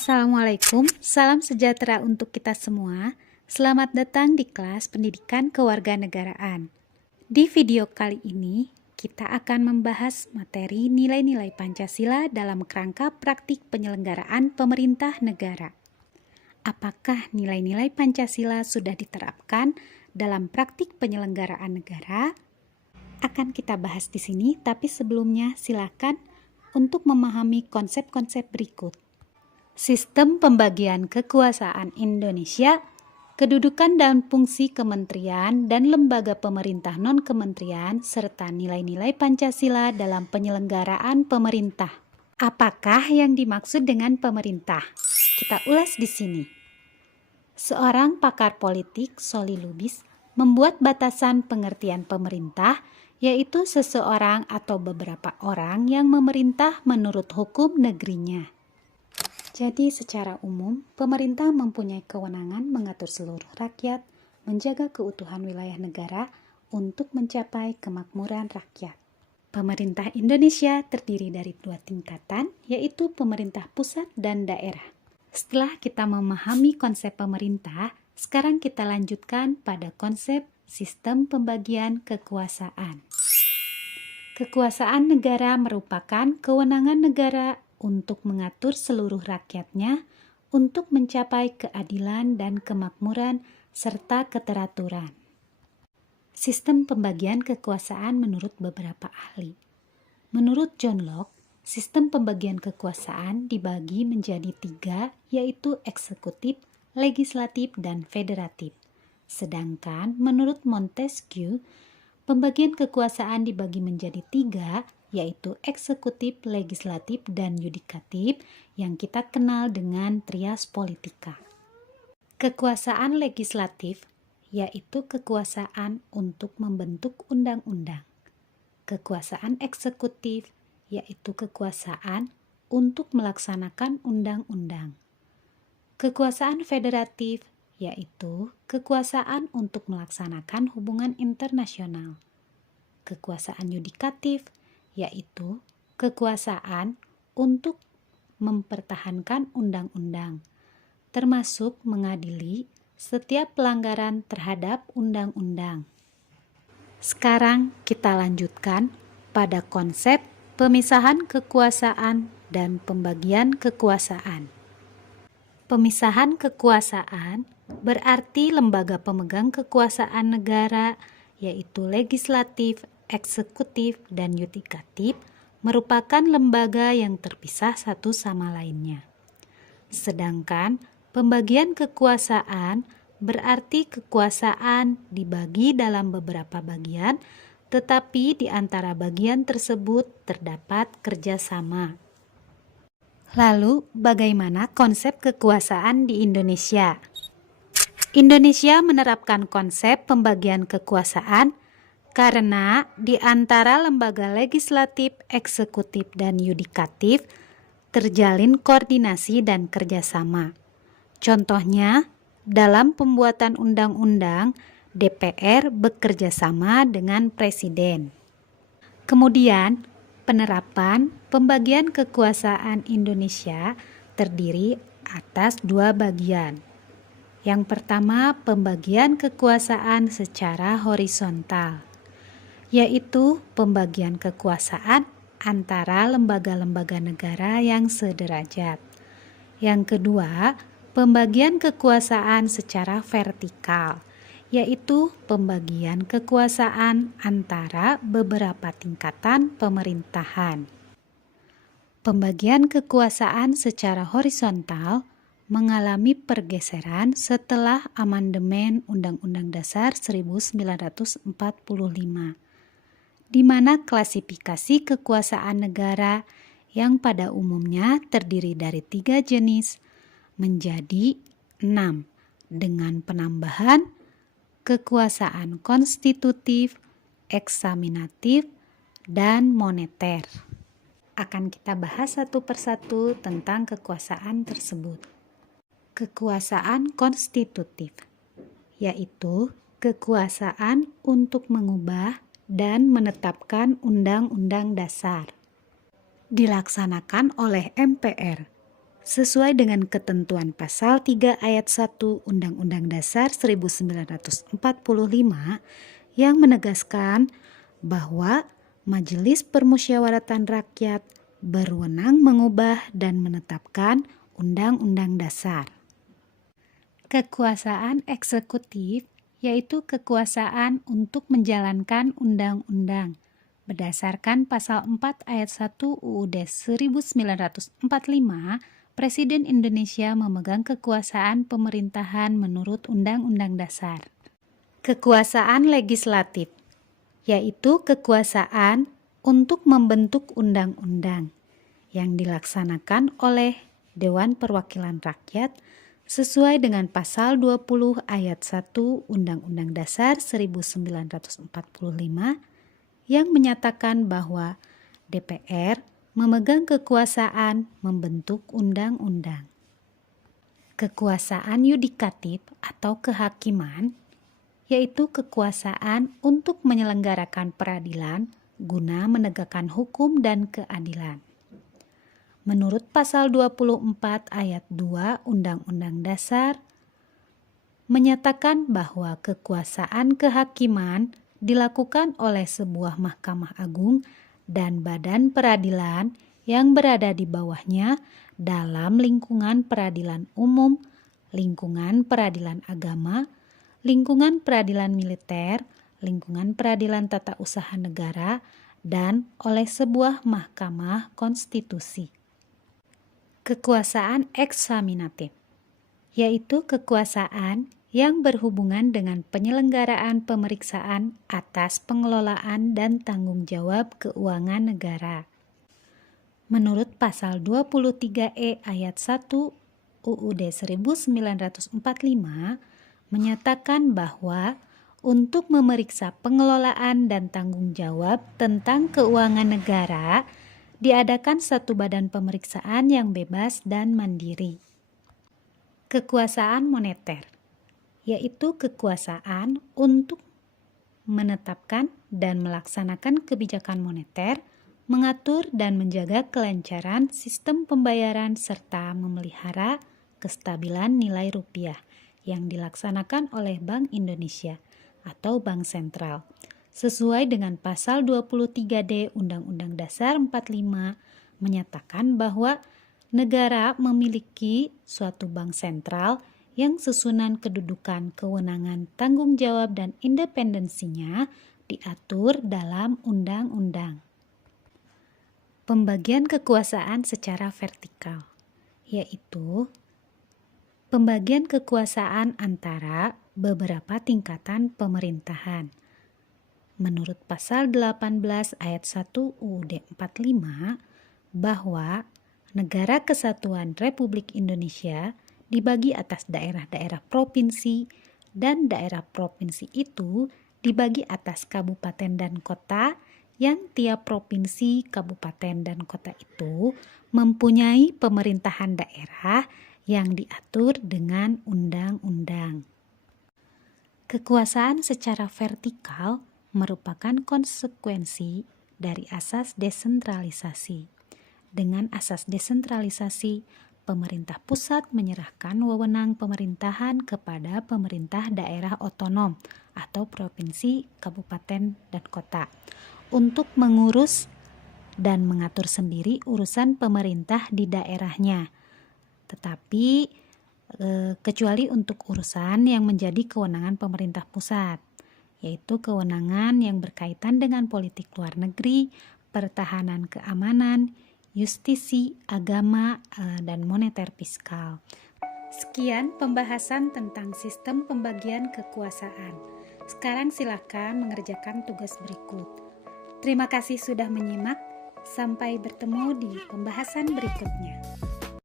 Assalamualaikum, salam sejahtera untuk kita semua. Selamat datang di kelas Pendidikan Kewarganegaraan. Di video kali ini, kita akan membahas materi nilai-nilai Pancasila dalam kerangka praktik penyelenggaraan pemerintah negara. Apakah nilai-nilai Pancasila sudah diterapkan dalam praktik penyelenggaraan negara? Akan kita bahas di sini, tapi sebelumnya silakan untuk memahami konsep-konsep berikut. Sistem pembagian kekuasaan Indonesia, kedudukan dan fungsi kementerian dan lembaga pemerintah non-kementerian, serta nilai-nilai Pancasila dalam penyelenggaraan pemerintah. Apakah yang dimaksud dengan pemerintah? Kita ulas di sini. Seorang pakar politik, Solly Lubis, membuat batasan pengertian pemerintah, yaitu seseorang atau beberapa orang yang memerintah menurut hukum negerinya. Jadi secara umum, pemerintah mempunyai kewenangan mengatur seluruh rakyat, menjaga keutuhan wilayah negara untuk mencapai kemakmuran rakyat. Pemerintah Indonesia terdiri dari 2 tingkatan, yaitu pemerintah pusat dan daerah. Setelah kita memahami konsep pemerintah, sekarang kita lanjutkan pada konsep sistem pembagian kekuasaan. Kekuasaan negara merupakan kewenangan negara untuk mengatur seluruh rakyatnya untuk mencapai keadilan dan kemakmuran serta keteraturan. Sistem pembagian kekuasaan menurut beberapa ahli. Menurut John Locke, sistem pembagian kekuasaan dibagi menjadi 3, yaitu eksekutif, legislatif, dan federatif. Sedangkan menurut Montesquieu, pembagian kekuasaan dibagi menjadi 3, yaitu eksekutif, legislatif, dan yudikatif yang kita kenal dengan trias politika. Kekuasaan legislatif yaitu kekuasaan untuk membentuk undang-undang. Kekuasaan eksekutif yaitu kekuasaan untuk melaksanakan undang-undang. Kekuasaan federatif yaitu kekuasaan untuk melaksanakan hubungan internasional. Kekuasaan yudikatif yaitu kekuasaan untuk mempertahankan undang-undang, termasuk mengadili setiap pelanggaran terhadap undang-undang. Sekarang kita lanjutkan pada konsep pemisahan kekuasaan dan pembagian kekuasaan. Pemisahan kekuasaan berarti lembaga pemegang kekuasaan negara, yaitu legislatif, eksekutif, dan yudikatif, merupakan lembaga yang terpisah satu sama lainnya. Sedangkan pembagian kekuasaan berarti kekuasaan dibagi dalam beberapa bagian, tetapi di antara bagian tersebut terdapat kerjasama. Lalu, bagaimana konsep kekuasaan di Indonesia? Indonesia menerapkan konsep pembagian kekuasaan karena di antara lembaga legislatif, eksekutif, dan yudikatif terjalin koordinasi dan kerjasama. Contohnya, dalam pembuatan undang-undang, DPR bekerja sama dengan Presiden. Kemudian, penerapan pembagian kekuasaan Indonesia terdiri atas 2 bagian. Yang pertama, pembagian kekuasaan secara horizontal, yaitu pembagian kekuasaan antara lembaga-lembaga negara yang sederajat. Yang kedua, pembagian kekuasaan secara vertikal, yaitu pembagian kekuasaan antara beberapa tingkatan pemerintahan. Pembagian kekuasaan secara horizontal mengalami pergeseran setelah amandemen Undang-Undang Dasar 1945. Di mana klasifikasi kekuasaan negara yang pada umumnya terdiri dari 3 jenis menjadi 6, dengan penambahan kekuasaan konstitutif, eksaminatif, dan moneter. Akan kita bahas satu persatu tentang kekuasaan tersebut. Kekuasaan konstitutif yaitu kekuasaan untuk mengubah dan menetapkan undang-undang dasar. Dilaksanakan oleh MPR sesuai dengan ketentuan pasal 3 ayat 1 Undang-Undang Dasar 1945 yang menegaskan bahwa Majelis Permusyawaratan Rakyat berwenang mengubah dan menetapkan Undang-Undang Dasar. Kekuasaan eksekutif yaitu kekuasaan untuk menjalankan undang-undang berdasarkan pasal 4 ayat 1 UUD 1945. Presiden Indonesia memegang kekuasaan pemerintahan menurut Undang-Undang Dasar. Kekuasaan legislatif, yaitu kekuasaan untuk membentuk undang-undang yang dilaksanakan oleh Dewan Perwakilan Rakyat sesuai dengan pasal 20 ayat 1 Undang-Undang Dasar 1945 yang menyatakan bahwa DPR memegang kekuasaan membentuk undang-undang. Kekuasaan yudikatif atau kehakiman yaitu kekuasaan untuk menyelenggarakan peradilan guna menegakkan hukum dan keadilan. Menurut pasal 24 ayat 2 Undang-Undang Dasar menyatakan bahwa kekuasaan kehakiman dilakukan oleh sebuah Mahkamah Agung dan badan peradilan yang berada di bawahnya dalam lingkungan peradilan umum, lingkungan peradilan agama, lingkungan peradilan militer, lingkungan peradilan tata usaha negara, dan oleh sebuah mahkamah konstitusi. Kekuasaan eksaminatif, yaitu kekuasaan yang berhubungan dengan penyelenggaraan pemeriksaan atas pengelolaan dan tanggung jawab keuangan negara. Menurut pasal 23E ayat 1 UUD 1945 menyatakan bahwa untuk memeriksa pengelolaan dan tanggung jawab tentang keuangan negara diadakan satu badan pemeriksaan yang bebas dan mandiri. Kekuasaan moneter, yaitu kekuasaan untuk menetapkan dan melaksanakan kebijakan moneter, mengatur dan menjaga kelancaran sistem pembayaran serta memelihara kestabilan nilai rupiah yang dilaksanakan oleh Bank Indonesia atau Bank Sentral sesuai dengan pasal 23D Undang-Undang Dasar 45 menyatakan bahwa negara memiliki suatu bank sentral yang susunan kedudukan, kewenangan, tanggung jawab, dan independensinya diatur dalam undang-undang. Pembagian kekuasaan secara vertikal, yaitu pembagian kekuasaan antara beberapa tingkatan pemerintahan. Menurut pasal 18 ayat 1 UUD 45 bahwa Negara Kesatuan Republik Indonesia dibagi atas daerah-daerah provinsi dan daerah provinsi itu dibagi atas kabupaten dan kota yang tiap provinsi, kabupaten, dan kota itu mempunyai pemerintahan daerah yang diatur dengan undang-undang. Kekuasaan secara vertikal merupakan konsekuensi dari asas desentralisasi. Dengan asas desentralisasi, pemerintah pusat menyerahkan wewenang pemerintahan kepada pemerintah daerah otonom atau provinsi, kabupaten, dan kota untuk mengurus dan mengatur sendiri urusan pemerintah di daerahnya. Tetapi kecuali untuk urusan yang menjadi kewenangan pemerintah pusat, yaitu kewenangan yang berkaitan dengan politik luar negeri, pertahanan keamanan, justisi, agama, dan moneter fiskal. Sekian pembahasan tentang sistem pembagian kekuasaan. Sekarang silakan mengerjakan tugas berikut. Terima kasih sudah menyimak. Sampai bertemu di pembahasan berikutnya.